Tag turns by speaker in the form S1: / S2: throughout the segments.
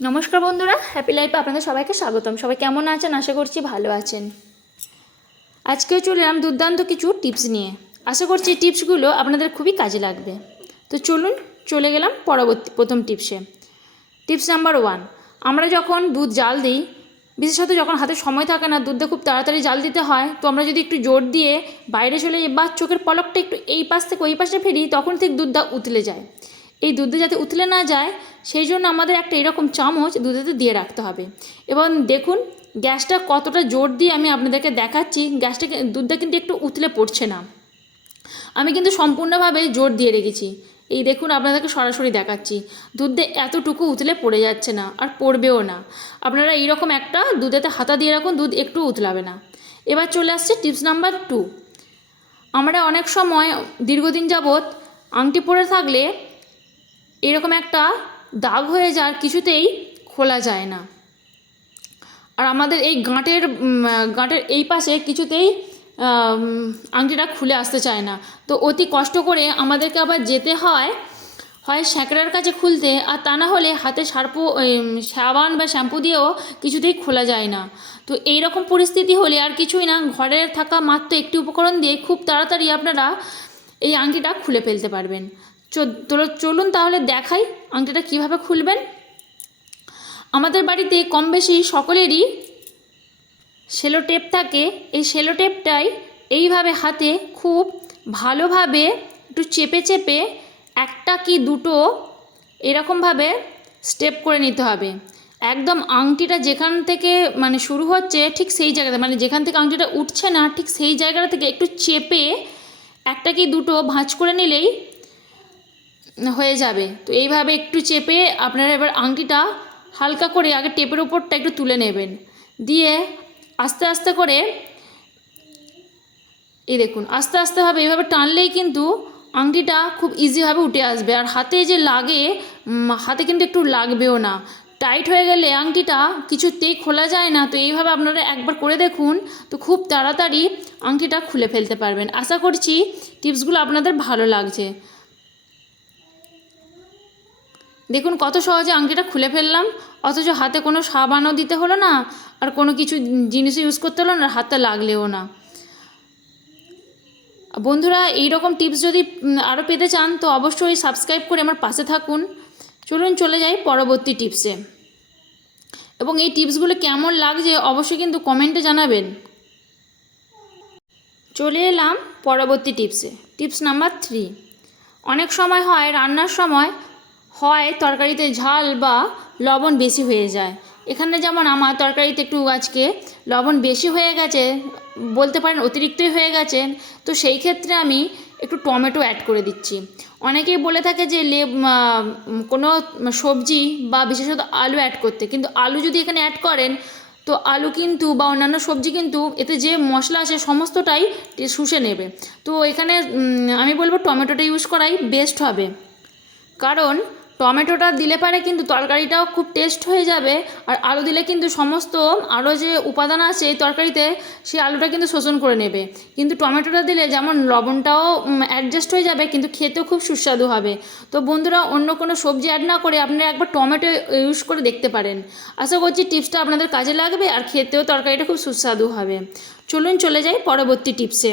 S1: নমস্কার বন্ধুরা হ্যাপি লাইফে আপনাদের সবাইকে স্বাগতম। সবাই কেমন আছেন? আশা করছি ভালো আছেন। আজকেও চলে এলাম দুর্দান্ত কিছু টিপস নিয়ে। আশা করছি টিপসগুলো আপনাদের খুবই কাজে লাগবে। তো চলুন, চলে গেলাম পরবর্তী, প্রথম টিপসে। টিপস নাম্বার ওয়ান, আমরা যখন দুধ জাল দিই, বিশেষত যখন হাতে সময় থাকে না দুধটা খুব তাড়াতাড়ি জাল দিতে হয়, তো আমরা যদি একটু জোর দিয়ে বাইরে চলে যাই বা চোখের পলকটা একটু এই পাশ থেকে ওই পাশে ফেরি তখন ঠিক দুধটা উতলে যায়। এই দুধে যাতে উতলে না যায়, সেই জন্য আমাদের একটা এরকম চামচ দুধেতে দিয়ে রাখতে হবে। এবং দেখুন, গ্যাসটা কতটা জোর দিয়ে আমি আপনাদেরকে দেখাচ্ছি, গ্যাসটা দুধটা কিন্তু একটু উতলে পড়ছে না। আমি কিন্তু সম্পূর্ণভাবে জোর দিয়ে রেখেছি। এই দেখুন, আপনাদেরকে সরাসরি দেখাচ্ছি। দুধে এতটুকু উতলে পড়ে যাচ্ছে না, আর পড়বেও না। আপনারা এইরকম একটা দুধেতে হাতা দিয়ে রাখুন, দুধ একটু উতলাবে না। এবার চলে আসছে টিপস নাম্বার টু। আমরা অনেক সময়, দীর্ঘদিন যাবৎ আংটি পরে থাকলে এরকম একটা দাগ হয়ে যাওয়ার কিছুতেই খোলা যায় না। আর আমাদের এই গাঁটের গাঁটের এই পাশে কিছুতেই আংটিটা খুলে আসতে চায় না। তো অতি কষ্ট করে আমাদেরকে আবার যেতে হয় হয় স্যাঁকড়ার কাছে খুলতে। আর তা না হলে হাতে সার্পু সাবান বা শ্যাম্পু দিয়েও কিছুতেই খোলা যায় না। তো এই রকম পরিস্থিতি হলে আর কিছুই না, ঘরে থাকা মাত্র একটি উপকরণ দিয়ে খুব তাড়াতাড়ি আপনারা এই আংটিটা খুলে ফেলতে পারবেন। চলুন তাহলে দেখাই আংটিটা কীভাবে খুলবেন। আমাদের বাড়িতে কম বেশি সকলেরই সেলো টেপ থাকে। এই সেলো টেপটাই এইভাবে হাতে খুব ভালোভাবে একটু চেপে চেপে একটা কি দুটো এরকমভাবে স্টেপ করে নিতে হবে। একদম আংটিটা যেখান থেকে মানে শুরু হচ্ছে ঠিক সেই জায়গাতে মানে যেখান থেকে আংটিটা উঠছে না ঠিক সেই জায়গাটা থেকে একটু চেপে একটা কি দুটো ভাঁজ করে নিলেই হয়ে যাবে। তো এইভাবে একটু চেপে আপনারা এবার আংটিটা হালকা করে আগে টেপের ওপরটা একটু তুলে নেবেন। দিয়ে আস্তে আস্তে করে এই দেখুন, আস্তে আস্তেভাবে এইভাবে টানলেই কিন্তু আংটিটা খুব ইজিভাবে উঠে আসবে। আর হাতে যে লাগে হাতে কিন্তু একটু লাগবেও না। টাইট হয়ে গেলে আংটিটা কিছুতেই খোলা যায় না। তো এইভাবে আপনারা একবার করে দেখুন, তো খুব তাড়াতাড়ি আংটিটা খুলে ফেলতে পারবেন। আশা করছি টিপসগুলো আপনাদের ভালো লাগছে। দেখুন কত সহজে আংটিটা খুলে ফেললাম, অথচ হাতে কোনো সাবানও দিতে হলো না, আর কোনো কিছু জিনিসও ইউজ করতে হলো না, আর হাতে লাগলেও না। বন্ধুরা এই রকম টিপস যদি আরও পেতে চান, তো অবশ্যই সাবস্ক্রাইব করে আমার পাশে থাকুন। চলুন চলে যাই পরবর্তী টিপসে এবং এই টিপসগুলো কেমন লাগছে, অবশ্যই কিন্তু কমেন্টে জানাবেন। চলে এলাম পরবর্তী টিপসে টিপস নাম্বার থ্রি অনেক সময় হয় রান্নার সময় হয় তরকারিতে ঝাল বা লবণ বেশি হয়ে যায়। এখানে যেমন আমার তরকারিতে একটু আজকে লবণ বেশি হয়ে গেছে, বলতে পারেন অতিরিক্তই হয়ে গেছে, তো সেই ক্ষেত্রে আমি একটু টমেটো অ্যাড করে দিচ্ছি। অনেকেই বলে থাকে যে লে কোনো সবজি বা বিশেষত আলু অ্যাড করতে, কিন্তু আলু যদি এখানে অ্যাড করেন, তো আলু কিন্তু বা অন্যান্য সবজি কিন্তু এতে যে মশলা আছে সমস্তটাই শুষে নেবে। তো এখানে আমি বলব টমেটোটা ইউজ করাই বেস্ট হবে। কারণ টমেটোটা দিলে পারে কিন্তু তরকারিটাও খুব টেস্ট হয়ে যাবে। আর আলু দিলে কিন্তু সমস্ত আরও যে উপাদান আছে এই তরকারিতে, সেই আলুটা কিন্তু শোষণ করে নেবে। কিন্তু টমেটোটা দিলে যেমন লবণটাও অ্যাডজাস্ট হয়ে যাবে, কিন্তু খেতেও খুব সুস্বাদু হবে। তো বন্ধুরা, অন্য কোনো সবজি অ্যাড না করে আপনারা একবার টমেটো ইউজ করে দেখতে পারেন। আশা করছি টিপসটা আপনাদের কাজে লাগবে আর খেতেও তরকারিটা খুব সুস্বাদু হবে। চলুন চলে যাই পরবর্তী টিপসে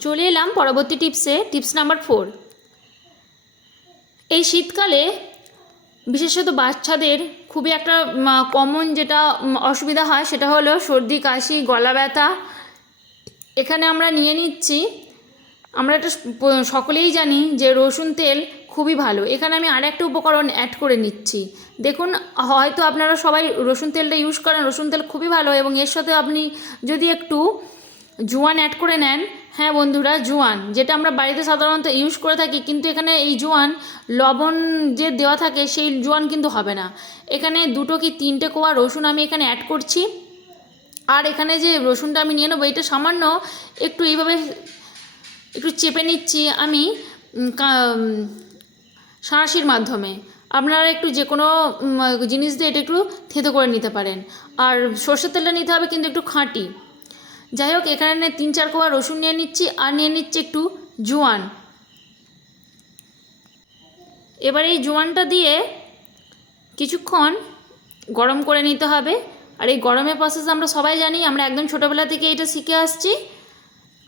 S1: চলে এলাম পরবর্তী টিপসে টিপস নাম্বার ফোর এই শীতকালে বিশেষত বাচ্চাদের খুবই একটা কমন যেটা অসুবিধা হয় সেটা হলো সর্দি, কাশি, গলা ব্যথা। এখানে আমরা নিয়ে নিচ্ছি, আমরা এটা সকলেই জানি যে রসুন তেল খুবই ভালো। এখানে আমি আর একটা উপকরণ অ্যাড করে নিচ্ছি। দেখুন, হয়তো আপনারা সবাই রসুন তেলটা ইউজ করেন, রসুন তেল খুবই ভালো এবং এর সাথে আপনি যদি একটু জোয়ান অ্যাড করে নেন হ্যাঁ বন্ধুরা, জোয়ান, যেটা আমরা বাড়িতে সাধারণত ইউজ করে থাকি, কিন্তু এখানে এই জোয়ান লবণ যে দেওয়া থাকে, সেই জোয়ান কিন্তু হবে না। এখানে দুটো কি তিনটে কোয়া রসুন আমি এখানে অ্যাড করছি। আর এখানে যে রসুনটা আমি নিয়ে নেব, এটা সামান্য একটু এইভাবে একটু চেপে নিচ্ছি আমি সাঁড়াশির মাধ্যমে। আপনারা একটু যে কোনো জিনিস দিয়ে এটা একটু থেতো করে নিতে পারেন। আর সর্ষের তেলটা নিতে হবে কিন্তু একটু খাঁটি। যাই হোক, এখানে তিন চার কোয়া রসুন নিয়ে নিচ্ছি আর নিয়ে নিচ্ছি একটু জোয়ান। এবার এই জোয়ানটা দিয়ে কিছুক্ষণ গরম করে নিতে হবে। আর এই গরমের প্রসেস আমরা সবাই জানি, আমরা একদম ছোটোবেলা থেকে এটা শিখে আসছি।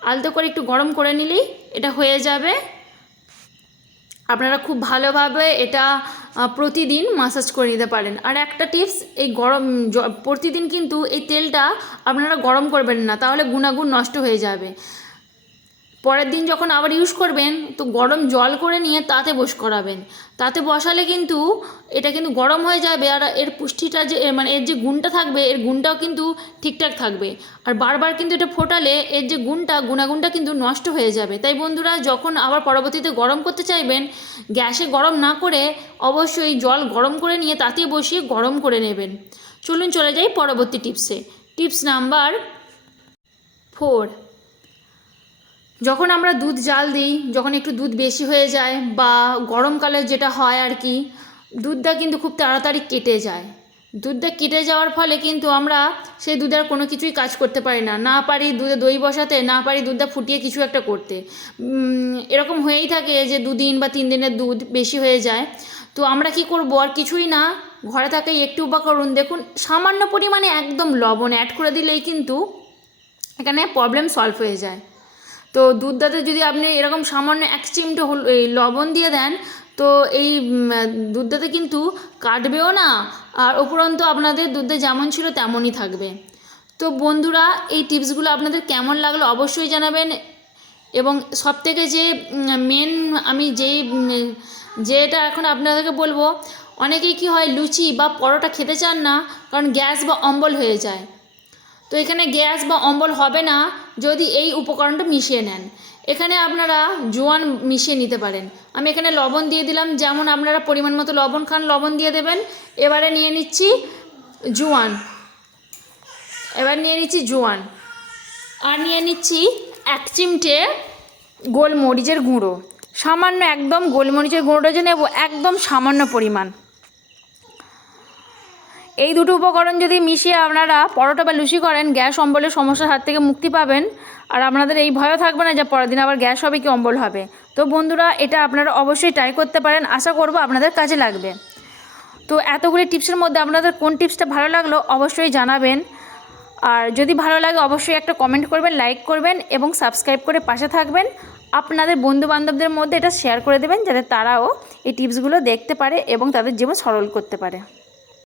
S1: আলতো করে একটু গরম করে নিলেই এটা হয়ে যাবে। আপনারা খুব ভালোভাবে এটা প্রতিদিন মাসাজ করে নিতে পারেন। আর একটা টিপস এই গরম প্রতিদিন কিন্তু এই তেলটা আপনারা গরম করবেন না, তাহলে গুণাগুণ নষ্ট হয়ে যাবে। পরের দিন যখন আবার ইউজ করবেন, তো গরম জল করে নিয়ে তাতে বস করাবেন। তাতে বসালে কিন্তু এটা কিন্তু গরম হয়ে যাবে আর এর পুষ্টিটা যে মানে এর যে গুণটা থাকবে, এর গুণটাও কিন্তু ঠিকঠাক থাকবে। আর বারবার কিন্তু এটা ফোটালে এর যে গুণটা, গুণাগুণটা কিন্তু নষ্ট হয়ে যাবে। তাই বন্ধুরা, যখন আবার পরবর্তীতে গরম করতে চাইবেন, গ্যাসে গরম না করে অবশ্যই জল গরম করে নিয়ে তাতে বসিয়ে গরম করে নেবেন। চলুন চলে যাই পরবর্তী টিপসে। টিপস নাম্বার ফোর যখন আমরা দুধ জাল দিই, যখন একটু দুধ বেশি হয়ে যায় বা গরমকালে যেটা হয় আর কি, দুধটা কিন্তু খুব তাড়াতাড়ি কেটে যায়। দুধটা কেটে যাওয়ার ফলে কিন্তু আমরা সেই দুধের কোনো কিছুই কাজ করতে পারি না। না পারি দুধে দই বসাতে, না পারি দুধটা ফুটিয়ে কিছু একটা করতে। এরকম হয়েই থাকে যে দুদিন বা তিন দিনের দুধ বেশি হয়ে যায়। তো আমরা কি করব? আর কিছুই না। ঘরে থাকে একটু উপকরণ দেখুন, সামান্য পরিমাণে একদম লবণ অ্যাড করে দিলেই কিন্তু এখানে প্রবলেম সলভ হয়ে যায়। তো দুধটাতে যদি আপনি এরকম সামান্য এক চিমটে হল এই লবণ দিয়ে দেন, তো এই দুধটাতে কিন্তু কাটবেও না, আর উপরন্ত আপনাদের দুধটা যেমন ছিল তেমনই থাকবে। তো বন্ধুরা, এই টিপসগুলো আপনাদের কেমন লাগল অবশ্যই জানাবেন। এবং সব থেকে যে মেন আমি যেই যেটা এখন আপনাদেরকে বলব, অনেকেই কি হয়, লুচি বা পরোটা খেতে চান না, কারণ গ্যাস বা অম্বল হয়ে যায়। তো এখানে গ্যাস বা অম্বল হবে না যদি এই উপকরণটা মিশিয়ে নেন। এখানে আপনারা জোয়ান মিশিয়ে নিতে পারেন। আমি এখানে লবণ দিয়ে দিলাম। যেমন আপনারা পরিমাণ মতো লবণ খান, লবণ দিয়ে দেবেন। এবারে নিয়ে নিচ্ছি জোয়ান। এবার নিয়ে নিচ্ছি জোয়ান। আর নিয়ে নিচ্ছি এক চিমটে গোলমরিচের গুঁড়ো। সামান্য একদম গোলমরিচের গুঁড়োটা যে নেব, একদম সামান্য পরিমাণ। এই দুটো উপকরণ যদি মিশিয়ে আপনারা পরোটা বা লুচি করেন, গ্যাস অম্বলের সমস্যার হাত থেকে মুক্তি পাবেন। আর আপনাদের এই ভয়ও থাকবে না যে পরের দিন আবার গ্যাস হবে কি অম্বল হবে। তো বন্ধুরা, এটা আপনারা অবশ্যই ট্রাই করতে পারেন। আশা করব আপনাদের কাজে লাগবে। তো এতগুলি টিপসের মধ্যে আপনাদের কোন টিপসটা ভালো লাগল অবশ্যই জানাবেন। আর যদি ভালো লাগে অবশ্যই একটা কমেন্ট করবেন লাইক করবেন এবং সাবস্ক্রাইব করে পাশে থাকবেন। আপনাদের বন্ধু বান্ধবদের মধ্যে এটা শেয়ার করে দেবেন, যাতে তারাও এই টিপসগুলো দেখতে পারে এবং তাদের জীবন সরল করতে পারে।